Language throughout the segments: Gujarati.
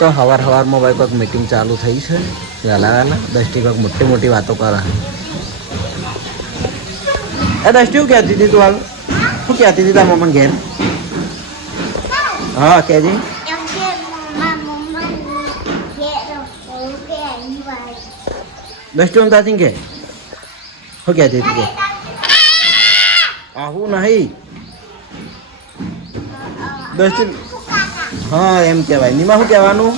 તો સવારમાં ભાઈ કોઈક મીટિંગ ચાલુ થઈ છે વહેલા વહેલા દસટી કોઈક મોટી મોટી વાતો કરે એ દસટી શું કહેતી હતી તું હાલ શું કહેતી હતી તારા મમ્મા ઘેર હા કહેજી દસટી તાથી કે શું કહેતી હતી કે આવું નહીં દસટી હા એમ કહેવાય નિમા શું કહેવાનું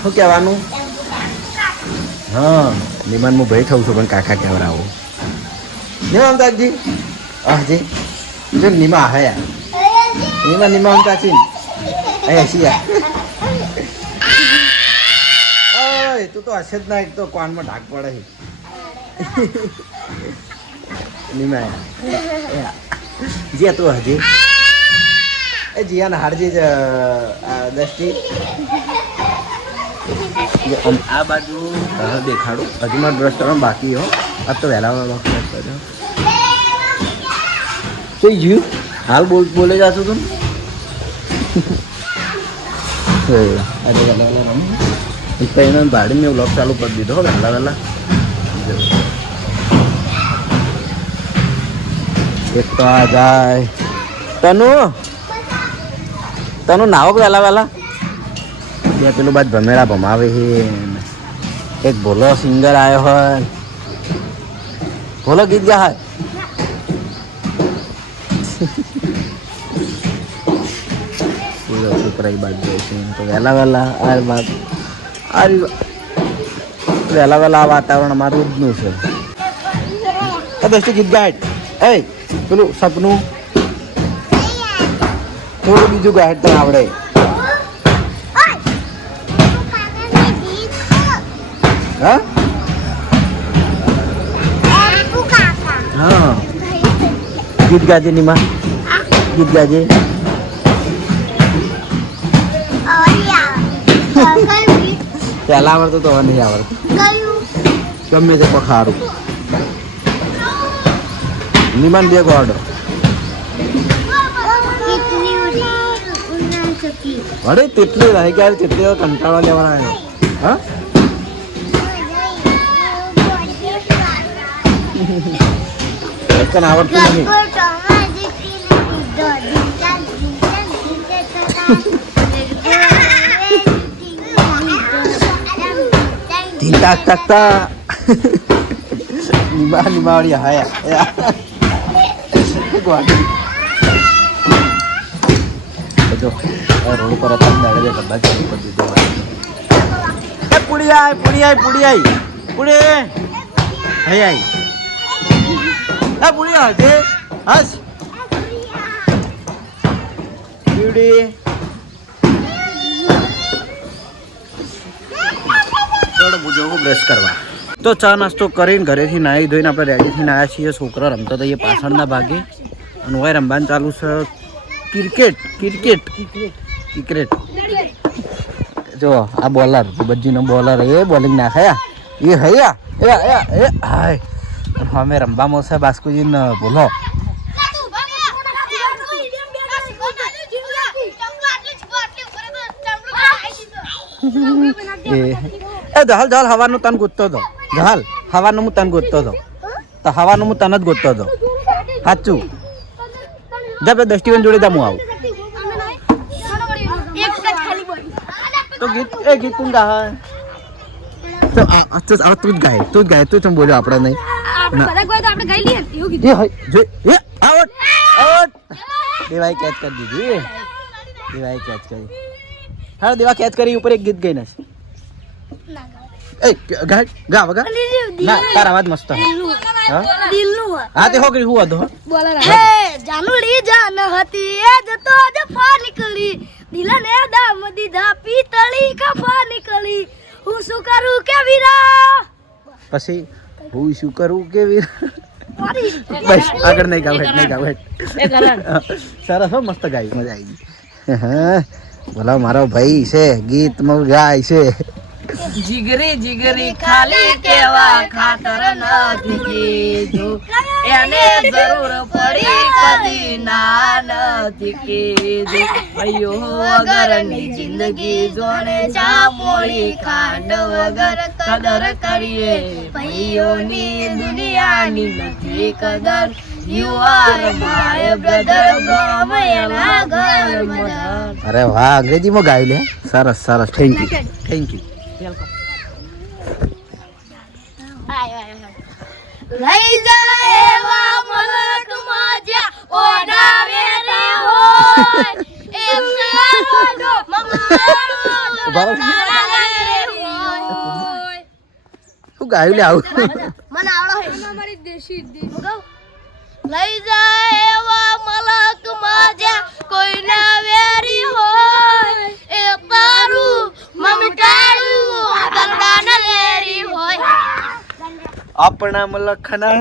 શું કહેવાનું હા નિમાન હું ભાઈ થઉં છું પણ કાકા કહેવડાવું નિમા અમદાજી જી જો નિમા હયા નિમા અમદાજી એ શિયા તું તો હશે જ ના એક તો કોનમાં ઢાક પડે નિમા જીયા તું હજી એ જીયાને હારજી જ દસટી આ બાજુ દેખાડું હજી મારે બ્રશ કરવાનું બાકી હો આ તો વહેલા બ્રશ કર્યો શું જીવ હાલ બોલે જાશું તું અરે વહેલા વહેલા રમી પહેલા ભાડી મેં વ્લોગ ચાલુ કરી દીધો વહેલા વહેલા એક તો આ જાય તનુ નાવો વહેલા વહેલા બે પેલું બાદ ભમેડા ભમાવે છે એક ભોલો સિંગર આવ્યો હોય ભોલો ગીત ગયા હોય છોકરા બાદ જાય છે તો વહેલા વહેલા વહેલા વહેલા આ વાતાવરણ અમારું રોજનું છે દસટી ગીત ગાય એ પેલું સપનું થોડું બીજું ગાય તને આવડે હા હા ગીત ગાજે નિમા ગીત ગાજે પહેલા આવડતું તો હવે નહીં આવડતું ગમે તે પખારું નિમાન બે ગોડો અરે તેટલી રહી ગયા તેટલી કંટાળો લેવાના હા તને આવડતું નહીં ટીક ટાક ટાક નિમાવડી હાયા જો રોડ પર દાડે કદાચ ચાલુ કરી દીધો પૂડી આઈ હઈ આઈ એ પૂડી હજે હસ પૂડી થોડો બુજો બ્રશ કરવા તો ચા નાસ્તો કરીને ઘરેથી નાહી ધોઈને આપણે રેડી થઈને આવ્યા છીએ છોકરા રમતા હતા એ પાછળના ભાગે અને હોય રમવાનું ચાલુ છે ક્રિકેટ જો આ બોલર બજ્જીનો બોલર એ બોલિંગ નાખાયા એ હૈયા એ હાય અમે રમવામાં છે બાસ્કુજીને બોલો એ જહાલ હવાનું તન ગોતતો હતો જહાલ હવાનું હું તન ગોતતો હતો તો હવાનું હું તન જ ગોતતો હતો સાચું જા બે દસ્ટીવન જોડે જા હું આવું તો ગીત તું ગા તો તું જ ગાય તું ચમ બોલ્યો આપણે નહીં દેવાઈ કેચ કરી દીધી હા દેવા કેચ કરી ઉપર એક ગીત ગઈ ને ગા વગા ના તારા અવાજ મસ્ત હા તે હો કરી હું હતો હે જાનુડી જાન હતી એ જતો જફા નીકળી દિલને દામ દીધા પીતળી કફા નીકળી હું શું કરું કે વીરા પછી હું શું કરું કે વીરા બસ આગળ નહીં ગાવે સરસ હો મસ્ત ગાઈ મજા આવી ગઈ હા બોલા મારો ભાઈ છે ગીતમાં ગાય છે જીગરી જીગરી ખાલી કેવા ખાતર નથી કીધું એને જરૂર પડી કદી ના નથી કીધું ભાઈઓ વગરની જિંદગી જોને ચામોળી ખાંડ વગર કદર કરીએ ભાઈઓની દુનિયાની નથી કદર you are my brother from એના ઘર મધર. અરે વાહ, અંગ્રેજીમાં ગાયું લે. સરસ સરસ, થેન્ક યુ થેન્ક યુ. લઈ જાય એવા મલકમાં જ્યાં ઓઢાવે રે હોય એ મેરો ઉભા રહો. શું ગાયું લે આવું? મને આવડો હે અમારી દેશી લઈ જાય એવા મલકમાં જ્યાં કોઈ ના વેરી હોય એ તારું મમતારું ગંગાના લેરી હોય આપણા મલખના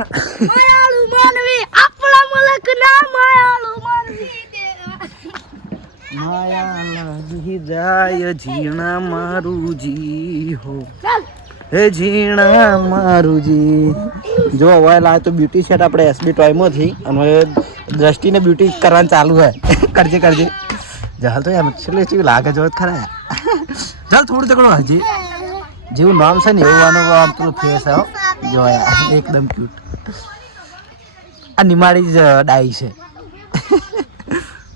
માયાળુ માનવી આપણા મલકના માયાળુ માનવી માયા લાગી જાય ઝીણા મારુજી હો, હે ઝીણા મારુજી. જો હવે લાવે તો બ્યુટી સેટ આપણે એસબી ટોયમાંથી, અને હવે દ્રષ્ટિને બ્યુટી કરવાનું ચાલુ હોય. કરજે કરજે જહાલ તો એમ છેલ્લે જેવું લાગે જો ખરા. ચાલ થોડું તકડો હજી જેવું નામ છે ને એવું આનો આમ પેલું ફેસ હો જોયા એકદમ ક્યુટ. આ નિમાડી જ ડાઈ છે.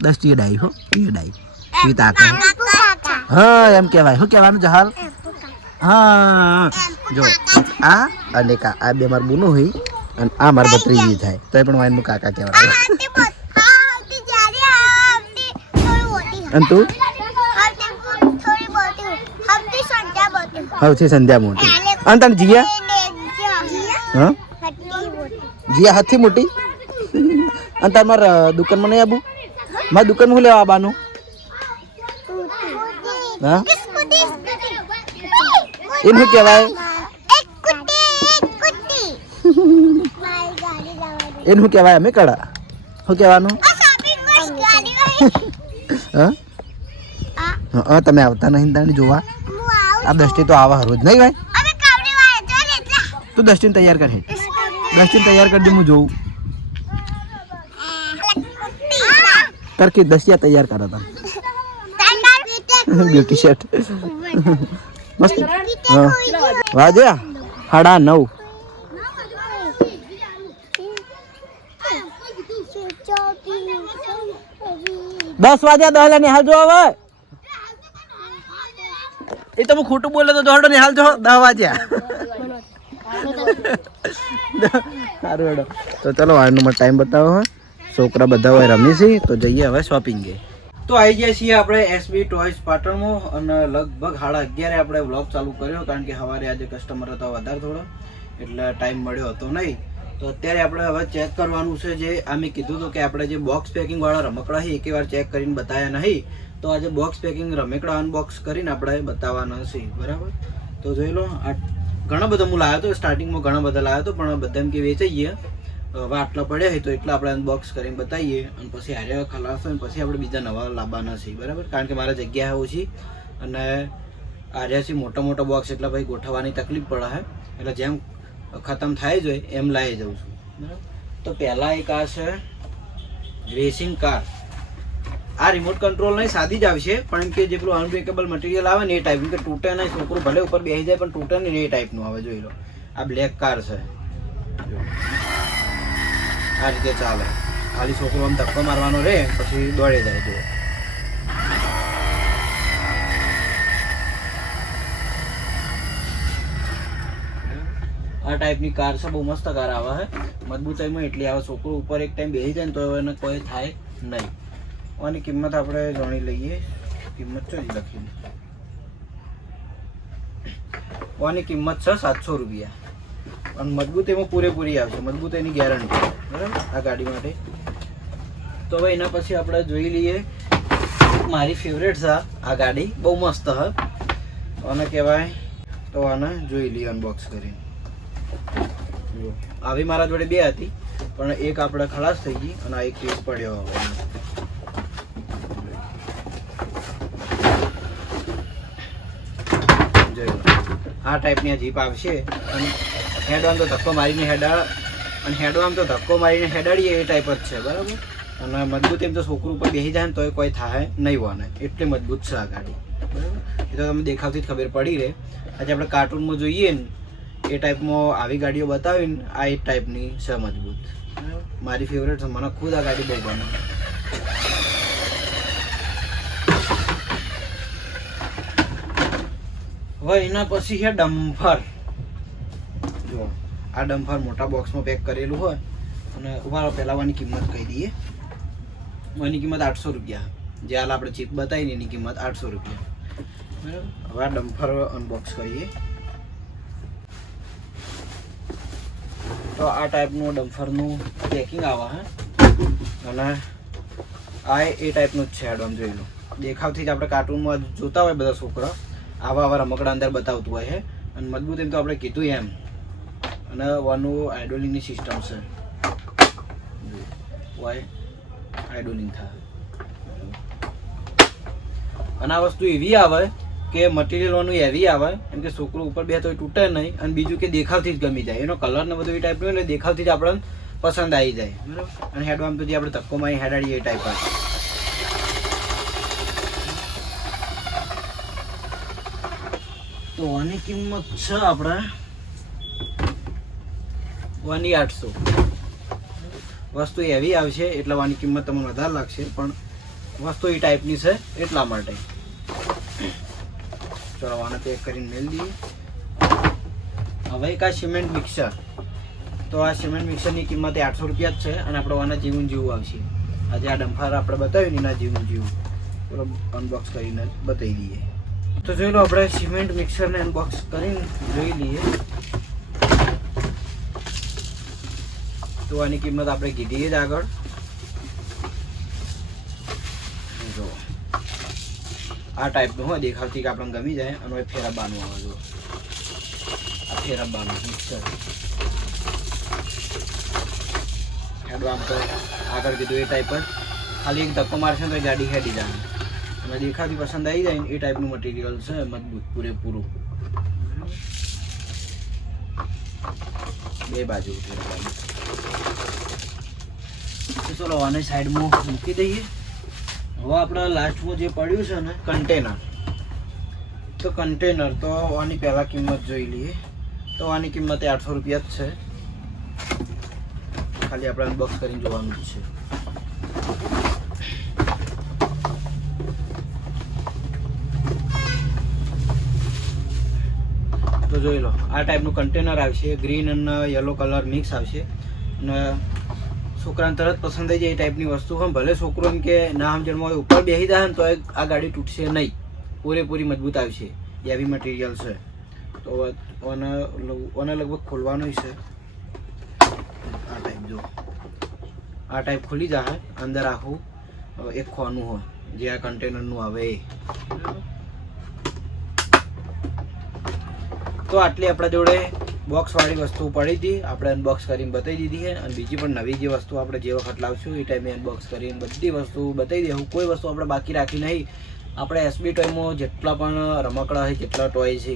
દ્રષ્ટિએ ડાઈ હો, એ ડાઈ સ્વીતા હા એમ કહેવાય. શું કહેવાનું જહાલ? હા જો આ અને આ બે મારું બુનું હોય અને આ મારી ભત્રીજી થાય તો એ પણ વાઈનનું કાકા કહેવાય. અને તું સૌથી સંધ્યા મોટી. અને તને જીયા? હા જીયા હાથથી મોટી. અને તાર મારા દુકાનમાં નહીં આવું? મારા દુકાનમાં શું લેવા આવવાનું? હા એનું શું કહેવાય? એનું શું કહેવાય? અમે કડા શું કહેવાનું? હા હા તમે આવતા નહીં તાણી જોવા? આ દસ્તી તો આવા રોજ નહીં ભાઈ. તું દસ્તીને તૈયાર કર. દસ્તીને તૈયાર કરજે, હું જોઉં. કરકી દસ્તિયા તૈયાર કરો તમે. બ્યુટી સેટ મસ્ત. હા વાજે 9:30. 10 વાગ્યા 10 નિહાલ જો હવે. એ તો હું ખોટું બોલે તો દોડો નિહાલ જો 10 વાગ્યા. સારું હેડો તો ચલો આજનો ટાઈમ બતાવો હોય. છોકરા બધા હોય રમી છે તો જઈએ હવે શોપિંગે. તો આવી ગયા છીએ આપણે એસબી ટોયસ પાટણમાં અને લગભગ 11:30 આપણે વ્લોગ ચાલુ કર્યો કારણ કે સવારે આજે કસ્ટમર હતા વધારે થોડો એટલે ટાઈમ મળ્યો હતો નહીં. તો અત્યારે આપણે હવે ચેક કરવાનું છે જે અમે કીધું હતું કે આપણે જે બોક્સ પેકિંગ વાળા રમકડા છે એકે વાર ચેક કરીને બતાવ્યા નહીં. તો આજે બોક્સ પેકિંગ રમકડા અનબોક્સ કરીને આપણે બતાવવાના છે બરાબર. તો જોઈ લો આ ઘણા બધા હું લાવ્યો હતો સ્ટાર્ટિંગમાં ઘણા બધા લાવ્યો હતો પણ બધા એમ કે વેચાઈ ગયા. હવે આટલા પડ્યા હોય તો એટલા આપણે અનબોક્સ કરીને બતાવીએ અને પછી હારે ખલાસ હોય પછી આપણે બીજા નવા લાવવાના છીએ બરાબર. કારણ કે મારા જગ્યા ઓછી અને આર્યાથી મોટા મોટા બોક્સ એટલા ભાઈ ગોઠવવાની તકલીફ પડે છે એટલે જેમ ખતમ થાય જ હોય એમ લાવી જાઉં છું બરાબર. તો પહેલાં એક આ છે રેસિંગ કાર. આ રિમોટ કંટ્રોલ નહીં સાદી જ આવશે પણ કે જે પેલું અનબ્રેકેબલ મટીરિયલ આવે ને એ ટાઈપનું કે તૂટે નહીં. છોકરું ભલે ઉપર બેસી જાય પણ તૂટે નહીં એ ટાઈપનું આવે. જોઈ લો આ બ્લેક કાર છે. આ રીતે ચાલે. ખાલી છોકરો આમ ધક્કો મારવાનો રહે પછી દોડે જાય. જો આ ટાઈપની કાર છે. બહુ મસ્ત કાર આવે છે. મજબૂતાઈમાં એટલી આવે. છોકરો ઉપર એક ટાઈમ બેસી જાય ને તો એને કોઈ થાય નહીં. આની કિંમત આપણે જાણી લઈએ. કિંમત તો જ લખી. આની કિંમત છે 700 રૂપિયા અને મજબૂતીમાં પૂરેપૂરી આવશે. મજબૂતીની ગેરંટી બરાબર આ ગાડી માટે. તો હવે એના પછી આપણે જોઈ લઈએ મારી ફેવરેટ છે આ ગાડી. બહુ મસ્ત હ આને કહેવાય. તો આને જોઈ લઈએ અનબોક્સ કરીને. આવી મારા જોડે 2 હતી પણ એક આપણે ખલાસ થઈ ગઈ અને આ એક પીસ પડ્યો. હવે જોઈ લો આ ટાઈપની આ જીપ આવશે અને હેડ આમ તો ધક્કો મારીને અને હેડો આમ તો ધક્કો મારીને હેડાડીએ એ ટાઈપ જ છે બરાબર. અને મજબૂત એમ તો છોકરું ઉપર બેસી જાય ને તોય કોઈ થાય નહીં હોને એટલી મજબૂત છે આ ગાડી બરાબર. એ તો તમે દેખાવથી જ ખબર પડી રહે. આજે આપણે કાર્ટૂનમાં જોઈએ ને એ ટાઈપમાં આવી ગાડીઓ બતાવીને આ એ ટાઈપની છે મજબૂત બરાબર. મારી ફેવરેટ છે, મને ખુદ આ ગાડી બહુ ગમે. હવે એના પછી છે ડમ્ફર. જો આ ડમ્ફર મોટા બોક્સમાં પેક કરેલું હોય અને ઉભા પહેલાં આની કિંમત કહી દઈએ. એની કિંમત 800 રૂપિયા, જે હાલ આપણે ચીપ બતાવીને એની કિંમત 800 રૂપિયા બરાબર. હવે આ ડમ્ફર અનબોક્સ કરીએ. તો આ ટાઈપનું ડમ્ફરનું પેકિંગ આવે હે અને આ એ ટાઈપનું જ છે. આમ જોઈ લો દેખાવથી જ આપણે કાર્ટૂનમાં જોતા હોય બધા છોકરા આવા રમકડા અંદર બતાવતું હોય છે. અને મજબૂત એમ તો આપણે કીધું એમ અને વાનું આઇડોલિંગની સિસ્ટમ છે. વાય આઇડોલિંગ થાય અને આ વસ્તુ એવી આવે કે મટીરિયલ વાનું એવી આવે એમ કે છોકરું ઉપર બે તો તૂટે નહીં અને બીજું કે દેખાવથી જ ગમી જાય. એનો કલર ને બધું એ ટાઈપનું એટલે દેખાવથી જ આપણને પસંદ આવી જાય બરાબર. અને હેડવામ તો જે આપણે ધક્કો મારી હેડાડીએ એ ટાઈપ આવે. તો આની કિંમત છે આપણે 1800. વસ્તુ એવી આવશે એટલે આની કિંમત તમને વધારે લાગશે પણ વસ્તુ એ ટાઈપની છે એટલા માટે. ચલો આને પેક કરીને મેળ દઈએ. હવે એક આ સિમેન્ટ મિક્સર. તો આ સિમેન્ટ મિક્સરની કિંમત 800 રૂપિયા જ છે અને આપણે આના જેવું આવશે. આજે આ ડમ્ફર આપણે બતાવ્યું ને એના જેવું ચલો અનબોક્સ કરીને બતાવી દઈએ. તો જોઈ લો આપણે સિમેન્ટ મિક્સરને અનબોક્સ કરીને જોઈ લઈએ. તો આની કિંમત આપણે કીધી જ આગળ. જો આ ટાઈપનું હોય દેખાવથી કે આપણને ગમી જાય અને ફેરવવાનું આવે. જો આ ફેરવવાનું મિક્સર હેડવા આમ તો આગળ કીધું એ ટાઈપ જ ખાલી એક ધક્કો મારશે તો ગાડી હેડી જાય અને દેખાવથી પસંદ આવી જાય ને એ ટાઈપનું મટીરિયલ છે મજબૂત પૂરેપૂરું. બે બાજુ ચલો આને સાઈડમાં મૂકી દઈએ. હવે આપણે લાસ્ટમાં જે પડ્યું છે ને કન્ટેનર. તો કન્ટેનર તો આની પહેલાં કિંમત જોઈ લઈએ. તો આની કિંમત 800 રૂપિયા જ છે. ખાલી આપણે અનબોક્સ કરીને જોવાનું જ છે. તો જોઈ લો આ ટાઈપનું કન્ટેનર આવશે. ગ્રીન અને યલો કલર મિક્સ આવશે અને છોકરાને તરત પસંદ આવી જાય એ ટાઈપની વસ્તુ હોય. ભલે છોકરો એમ કે ના સમજણમાં હોય ઉપર બેસી જાય ને તો આ ગાડી તૂટશે નહીં, પૂરેપૂરી મજબૂત આવશે. એવી મટીરિયલ છે. તો ઓને લગભગ ખોલવાનું છે. આ ટાઈપ જો આ ટાઈપ ખુલી જાય અંદર આખું એક ખોનું હોય જે આ કન્ટેનરનું આવે એ. તો આટલી આપણા જોડે બોક્સવાળી વસ્તુ પડી હતી, આપણે અનબોક્સ કરીને બતાવી દીધી છે. અને બીજી પણ નવી જે વસ્તુ આપણે જે વખત લાવશું એ ટાઈમે અનબોક્સ કરીને બધી વસ્તુ બતાવી દઉં. કોઈ વસ્તુ આપણે બાકી રાખી નહીં. આપણે એસબી ટોયમાં જેટલા પણ રમકડા છે જેટલા ટોય છે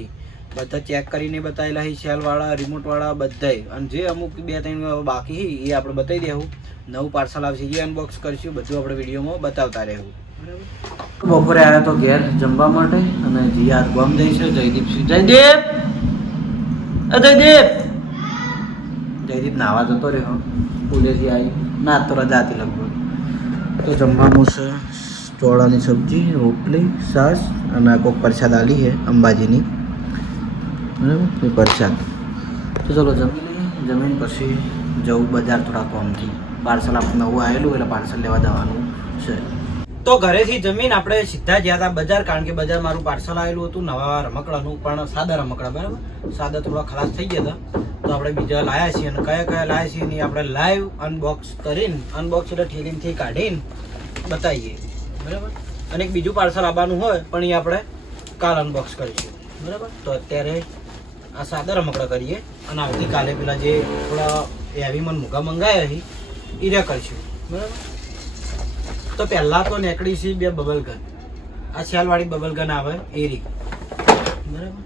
બધા ચેક કરીને બતાવેલા છે. સેલવાળા રિમોટવાળા બધાય. અને જે અમુક 2-3 બાકી છે એ આપણે બતાવી દેવું. નવું પાર્સલ આવશે એ અનબોક્સ કરીશું. બધું આપણે વિડીયોમાં બતાવતા રહેવું બરાબર. બપોરે આવ્યા તો ઘેર જમવા માટે અને જીયાર ગમ જઈ છે. જયદીપ નાવા જતો રહ્યો સ્કૂલેથી આવી ના તો રજા હતી લગભગ. તો જમવાનું છે ચોળાની સબ્જી, રોટલી, છાશ અને કોઈક પ્રસાદ આલી છે અંબાજીની બરાબર. પ્રસાદ તો ચલો જમી લઈએ. જમીન પછી જવું બજાર થોડા કોમથી. પાર્સલ આપણે નવું આવેલું એટલે પાર્સલ લેવા જવાનું છે. તો ઘરેથી જમીન આપણે સીધા ગયા હતા બજાર, કારણ કે બજાર મારું પાર્સલ આવેલું હતું નવા રમકડાનું, પણ સાદા રમકડા બરાબર. સાદા થોડા ખલાસ થઈ ગયા હતા તો આપણે બીજા લાવ્યા છીએ અને કયા લાવ્યા છીએ એની આપણે લાઈવ અનબોક્સ કરીને અનબોક્સ એટલે ઠેલીમથી કાઢીને બતાવીએ બરાબર. અને એક બીજું પાર્સલ આવવાનું હોય પણ એ આપણે કાલ અનબોક્સ કરીશું બરાબર. તો અત્યારે આ સાદા રમકડા કરીએ અને આવતીકાલે પેલા જે થોડા હેવી મન મૂગા મંગાવ્યા છે એ રહ્યા કરીશું બરાબર. તો પહેલાં તો નીકળી છે 2 બબલ ગન. આ સેલવાળી બબલ ગન આવે એ રી બરાબર.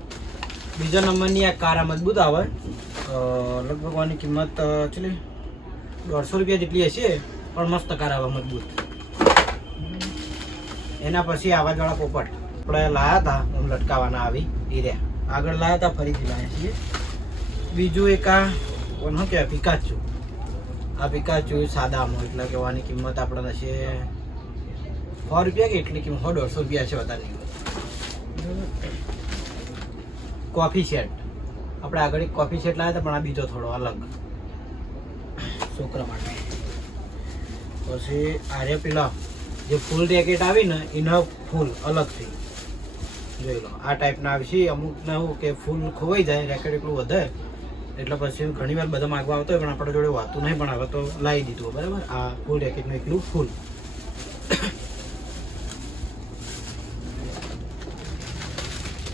બીજા નંબરની આ કાર મજબૂત આવે, લગભગ આની કિંમત ચલી 150 રૂપિયા જેટલી હશે, પણ મસ્ત કાર આવે મજબૂત. એના પછી આવાજવાળા પોપટ આપણે લાયા હતા, લટકાવાના આવી એ રહ્યા, આગળ લાયા હતા, ફરીથી લાયા છીએ. બીજું એક આ શું કહેવાય, પિકાચુ. આ પિકાચુ સાદામાં, એટલે કે આની કિંમત આપણે હશે 100 રૂપિયા, કે એટલી કિંમત 150 રૂપિયા છે વધારે. કોફી સેટ આપણે આગળ એક કોફી સેટ લાવ્યા હતા, પણ આ બીજો થોડો અલગ છોકરા માટે. પછી આરે પેલા જે ફૂલ રેકેટ આવી ને એનો ફૂલ અલગથી જોઈ લો, આ ટાઈપના આવશે. અમુકને એવું કે ફૂલ ખોવાઈ જાય, રેકેટ એટલું વધે, એટલે પછી ઘણી વાર બધા માગવા આવતો હોય, પણ આપણા જોડે વાતું નહીં, પણ હવે તો લાવી દીધું બરાબર. આ ફૂલ રેકેટનું એકલું ફૂલ.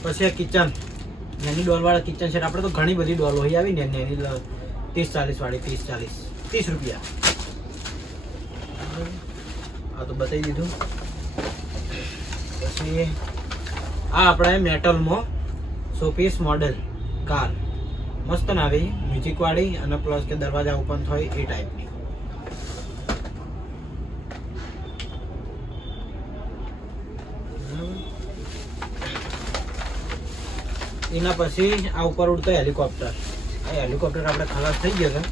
પછી આ કિચન, નાની ડોલવાળા કિચન સેટ. આપણે તો ઘણી બધી ડોલ હોય આવી ને, નાની 30-40 વાળી, 30 રૂપિયા. આ તો બતાવી દીધું. પછી આ આપણે મેટલમાં શોપીસ મોડેલ કાર મસ્ત ના આવી, મ્યુઝિક વાળી, અને પ્લસ કે દરવાજા ઓપન થાય એ ટાઈપની. એના પછી આ ઉપર ઉડતો હેલિકોપ્ટર. આ હેલિકોપ્ટર આપણે ખલાસ થઈ ગયો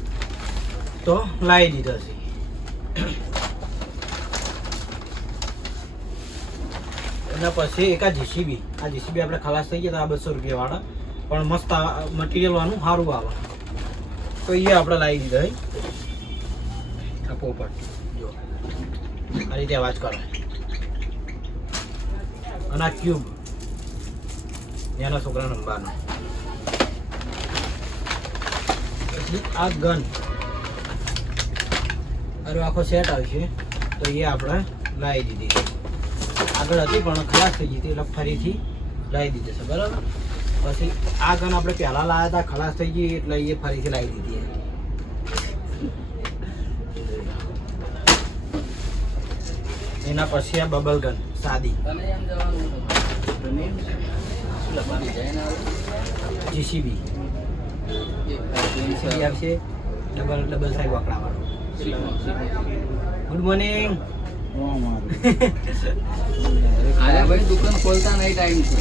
તો લાવી દીધો છે. એના પછી એક આ જીસીબી. આ જીસીબી આપણે ખલાસ થઈ ગયા હતા, 200 રૂપિયા વાળા, પણ મસ્ત મટીરિયલ વાનું સારું આવે, તો એ આપણે લાવી દીધા. આ પોપટ જો આ રીતે અવાજ કરે. અને આ ક્યુબ એના છોકરા નંબરનો. પછી આ ગન, અરે આખો સેટ આવશે, તો એ આપણે લાવી દીધી. આગળ હતી પણ ખલાસ થઈ ગઈ હતી, એટલે ફરીથી લાવી દીધી છે બરાબર. પછી આ ગન આપણે પહેલા લાવ્યા હતા, ખલાસ થઈ ગઈ એટલે એ ફરીથી લાવી દીધી. એના પછી આ બબલ ગન સાદી. જીસીબી આવશે, ડબલ સાઈડ વાકડા વાળો. Good morning. ભાઈ દુકાન ખોલતા નહીં ટાઈમ છે.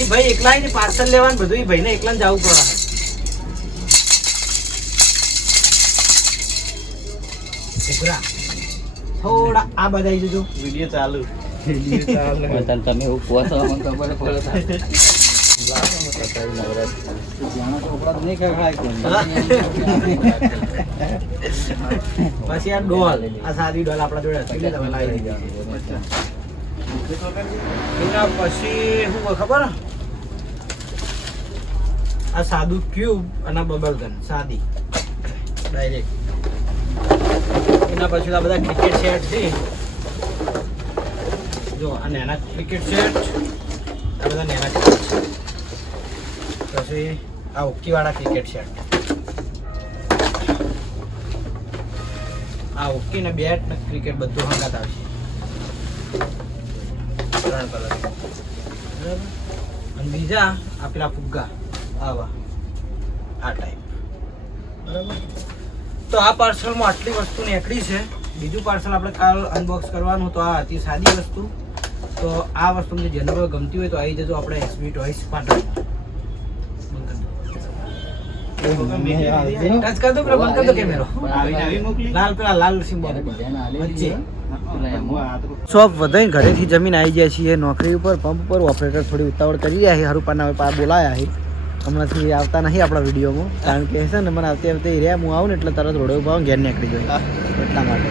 એ ભાઈ એકલા ને પાર્સલ લેવાનું બધું, એ ભાઈને એકલા જવું પડે. થોડા આ બધા જજો, વિડીયો ચાલુ. તમે એવું કહો છો, મને ખબર પડે. પછી આ ડોલ, આ સાદી ડોલ આપણા જોડે હતી, તમે લાવી દીધી. એના પછી શું ખબર, આ સાદું ક્યુબ અને બબલ ગન સાદી ડાયરેક્ટ. એના પછી આ બધા ક્રિકેટ સેટ છે. જો આ નાના ક્રિકેટ સેટ, આ બધા નાના ક્રિકેટ સેટ. પછી આ ઓક્કીવાળા ક્રિકેટ સેટ. આ ઓક્કી ને બેટ ને ક્રિકેટ બધું હંગાત આવશે. 3 કલર બરાબર. અને બીજા આ પેલા ફુગ્ગા આવા આ ટાઈપ બરાબર. તો આ પાર્સલમાં આટલી વસ્તુ નીકળી છે. બીજું પાર્સલ આપણે કાલ અનબોક્સ કરવાનું, તો આ હતી સાદી વસ્તુ. તો આ વસ્તુ જેને ગમતી હોય તો આવી જજો આપણે એસબી ટોયસ પાટણ. ટચ કર દો, બંધ કર દો કેમેરો. લાલ પેલા લાલ સિમ્બોલ વચ્ચે. શોપ વધારીને ઘરેથી જમીન આવી જાય છીએ નોકરી ઉપર, પંપ પર. ઓપરેટર થોડી ઉતાવળ કરી રહ્યા છે, હરુપાના બોલાયા છે. હમણાંથી આવતા નહીં આપણા વિડીયોમાં, કારણ કે છે ને મને આવતી રહ્યા, હું આવું ને એટલે તરત રોડે ઉભા ઘેર નીકળી જાય એટલા માટે.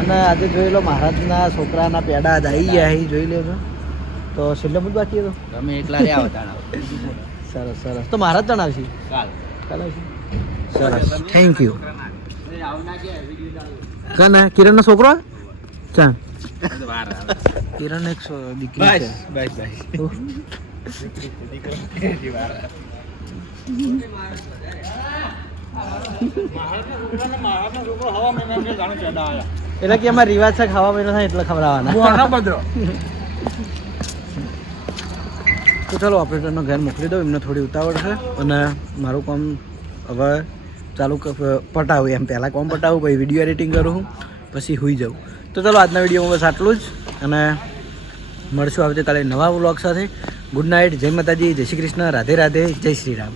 અને આજે જોઈ લો મહારાજના છોકરાના પેડા આવી ગયા છે, જોઈ લેજો. તો છેલ્લે બધું બાકી હતો, તમે એકલા રહ્યા હતા. સરસ સરસ. તો મહારાજ જણ આવશે કાલ આવશે. સરસ, થેન્ક યુ. કના કિરણનો છોકરો ચાલ, કિરણ એક દીકરી છે. બસ એટલે કે અમારે રિવાજ છે ખાવા મહિનો થાય એટલે ખવડાવવાના. તો ચાલો ઓપરેટરનો ઘેર મોકલી દઉં, એમને થોડી ઉતાવળ છે અને મારું કામ હવે ચાલુ પટાવું, એમ પહેલાં કામ પટાવું, પછી વિડીયો એડિટિંગ કરું, પછી સૂઈ જાઉં. તો ચાલો આજના વિડીયોમાં બસ આટલું જ, અને મળશું આવતીકાલે નવા વ્લોગ સાથે. ગુડ નાઇટ, જય માતાજી, જય શ્રી કૃષ્ણ, રાધે રાધે, જય શ્રી રામ.